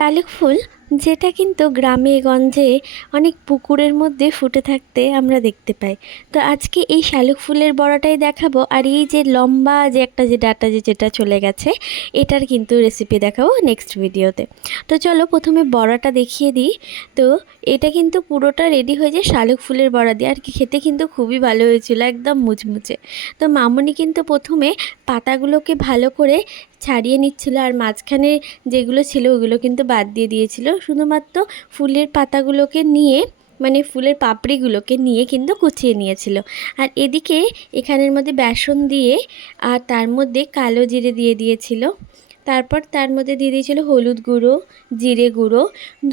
শালুক ফুল যেটা কিন্তু গ্রামে গঞ্জে অনেক পুকুরের মধ্যে ফুটে থাকতে আমরা দেখতে পাই। তো আজকে এই শালুক ফুলের বড়াটাই দেখাবো, আর এই যে লম্বা যে একটা যে ডাটা যেটা চলে গেছে এটার কিন্তু রেসিপি দেখাবো নেক্সট ভিডিওতে। তো চলো প্রথমে বড়াটা দেখিয়ে দিই। তো এটা কিন্তু পুরোটা রেডি হয়ে যায় শালুক ফুলের বড়া দিয়ে, আর কি খেতে কিন্তু খুবই ভালো হয়েছিল, একদম মুচমুচে। তো মামুনি কিন্তু প্রথমে পাতাগুলোকে ভালো করে ছাড়িয়ে নিচ্ছিল, আর মাঝখানে যেগুলো ছিল ওগুলো কিন্তু বাদ দিয়ে দিয়েছিল, শুধুমাত্র ফুলের পাতাগুলোকে নিয়ে মানে ফুলের পাপড়িগুলোকে নিয়ে কিন্তু কুচিয়ে নিয়েছিল। আর এদিকে এখানের মধ্যে বেসন দিয়ে আর তার মধ্যে কালো জিরে দিয়ে দিয়েছিল। তারপর তার মধ্যে দিয়ে দিয়েছিল হলুদ গুঁড়ো, জিরে গুঁড়ো,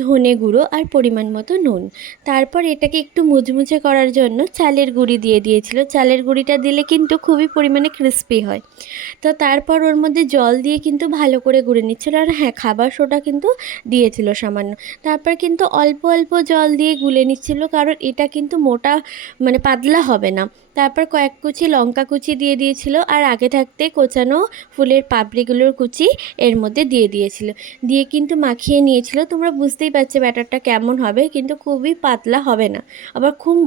ধনে গুঁড়ো আর পরিমাণ মতো নুন। তারপর এটাকে একটু মুচমুচে করার জন্য চালের গুঁড়ি দিয়ে দিয়েছিল। চালের গুঁড়িটা দিলে কিন্তু খুবই পরিমাণে ক্রিস্পি হয়। তো তারপর ওর মধ্যে জল দিয়ে কিন্তু ভালো করে গুঁড়ে নিচ্ছিল, আর হ্যাঁ, খাবার সোডা কিন্তু দিয়েছিল সামান্য। তারপর কিন্তু অল্প অল্প জল দিয়ে গুলে নিচ্ছিল, কারণ এটা কিন্তু মোটা মানে পাতলা হবে না। তারপর কয়েক কুচি লঙ্কা কুচি দিয়ে দিয়েছিল, আর আগে থাকতে কোচানো ফুলের পাপড়িগুলোর কুচি এর মধ্যে দিয়ে দিয়েছিল। দিয়ে কিন্তু মাখিয়ে নিয়েছিল। তোমরা বুঝতেই পারছো ব্যাটারটা কেমন হবে, কিন্তু খুবই পাতলা হবে না, আবার খুব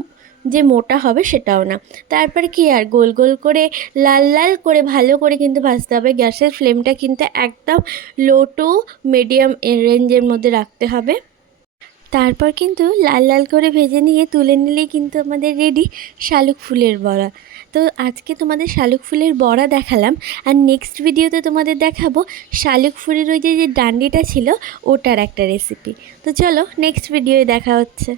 যে মোটা হবে সেটাও না। তারপরে কি আর গোল গোল করে লাল লাল করে ভালো করে কিন্তু ভাজতে হবে। গ্যাসের ফ্লেমটা কিন্তু একদম লো টু মিডিয়াম রেঞ্জের মধ্যে রাখতে হবে। তারপর কিন্তু লাল লাল করে ভেজে নিয়ে তুলে নিলেই কিন্তু আমাদের রেডি শালুক ফুলের বড়া। তো আজকে তোমাদের শালুক ফুলের বড়া দেখালাম, আর নেক্সট ভিডিওতে তোমাদের দেখাবো শালুক ফুলের ওই যে যে ডান্ডিটা ছিল ওটার একটা রেসিপি। তো চলো নেক্সট ভিডিওয়ে দেখা হচ্ছে।